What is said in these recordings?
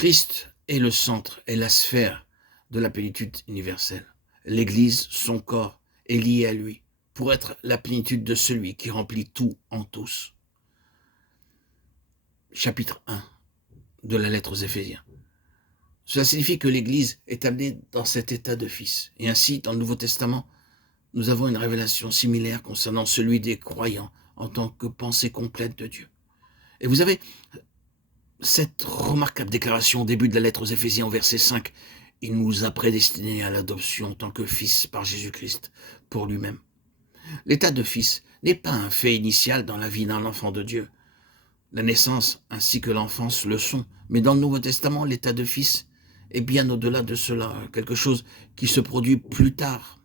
Christ est le centre et la sphère de la plénitude universelle. L'Église, son corps, est lié à lui pour être la plénitude de celui qui remplit tout en tous. Chapitre 1 de la lettre aux Éphésiens. Cela signifie que l'Église est amenée dans cet état de fils. Et ainsi, dans le Nouveau Testament, nous avons une révélation similaire concernant celui des croyants en tant que pensée complète de Dieu. Et vous avez cette remarquable déclaration au début de la lettre aux Éphésiens au verset 5. Il nous a prédestinés à l'adoption en tant que fils par Jésus-Christ pour lui-même. L'état de fils n'est pas un fait initial dans la vie d'un enfant de Dieu. La naissance ainsi que l'enfance le sont. Mais dans le Nouveau Testament, l'état de fils est bien au-delà de cela, quelque chose qui se produit plus tard.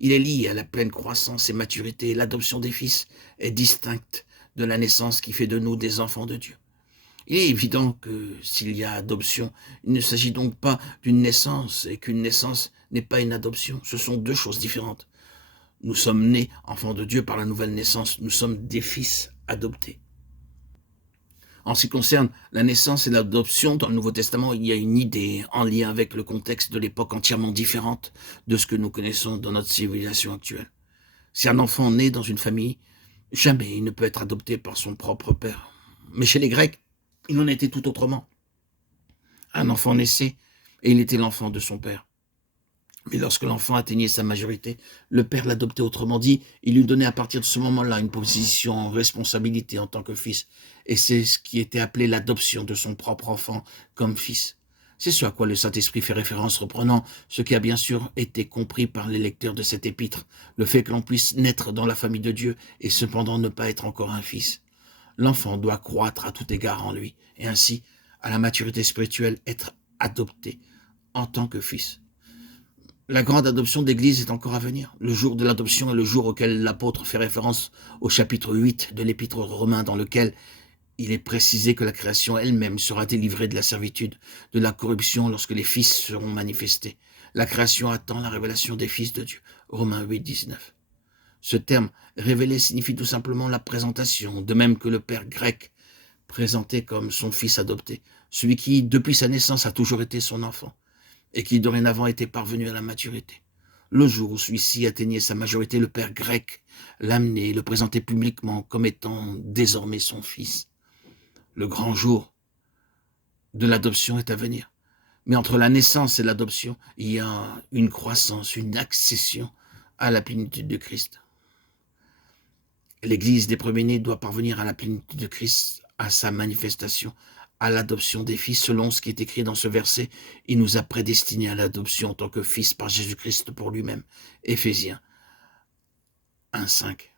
Il est lié à la pleine croissance et maturité. L'adoption des fils est distincte de la naissance qui fait de nous des enfants de Dieu. Il est évident que s'il y a adoption, il ne s'agit donc pas d'une naissance et qu'une naissance n'est pas une adoption. Ce sont deux choses différentes. Nous sommes nés enfants de Dieu par la nouvelle naissance. Nous sommes des fils adoptés. En ce qui concerne la naissance et l'adoption, dans le Nouveau Testament, il y a une idée en lien avec le contexte de l'époque entièrement différente de ce que nous connaissons dans notre civilisation actuelle. Si un enfant naît dans une famille, jamais il ne peut être adopté par son propre père. Mais chez les Grecs, il en était tout autrement. Un enfant naissait et il était l'enfant de son père. Mais lorsque l'enfant atteignait sa majorité, le père l'adoptait, autrement dit, il lui donnait à partir de ce moment-là une position en responsabilité en tant que fils. Et c'est ce qui était appelé l'adoption de son propre enfant comme fils. C'est ce à quoi le Saint-Esprit fait référence, reprenant ce qui a bien sûr été compris par les lecteurs de cette épître, le fait que l'on puisse naître dans la famille de Dieu et cependant ne pas être encore un fils. L'enfant doit croître à tout égard en lui, et ainsi, à la maturité spirituelle, être adopté en tant que fils. La grande adoption d'Église est encore à venir. Le jour de l'adoption est le jour auquel l'apôtre fait référence au chapitre 8 de l'épître aux Romains, dans lequel il est précisé que la création elle-même sera délivrée de la servitude, de la corruption lorsque les fils seront manifestés. La création attend la révélation des fils de Dieu. Romains 8, 19. Ce terme révélé signifie tout simplement la présentation, de même que le père grec présenté comme son fils adopté, celui qui, depuis sa naissance, a toujours été son enfant, et qui dorénavant était parvenu à la maturité. Le jour où celui-ci atteignait sa majorité, le père grec l'amenait et le présentait publiquement comme étant désormais son fils. Le grand jour de l'adoption est à venir. Mais entre la naissance et l'adoption, il y a une croissance, une accession à la plénitude de Christ. L'Église des premiers-nés doit parvenir à la plénitude de Christ, à sa manifestation, à l'adoption des fils, selon ce qui est écrit dans ce verset. Il nous a prédestinés à l'adoption en tant que fils par Jésus-Christ pour lui-même. Éphésiens 1, 5.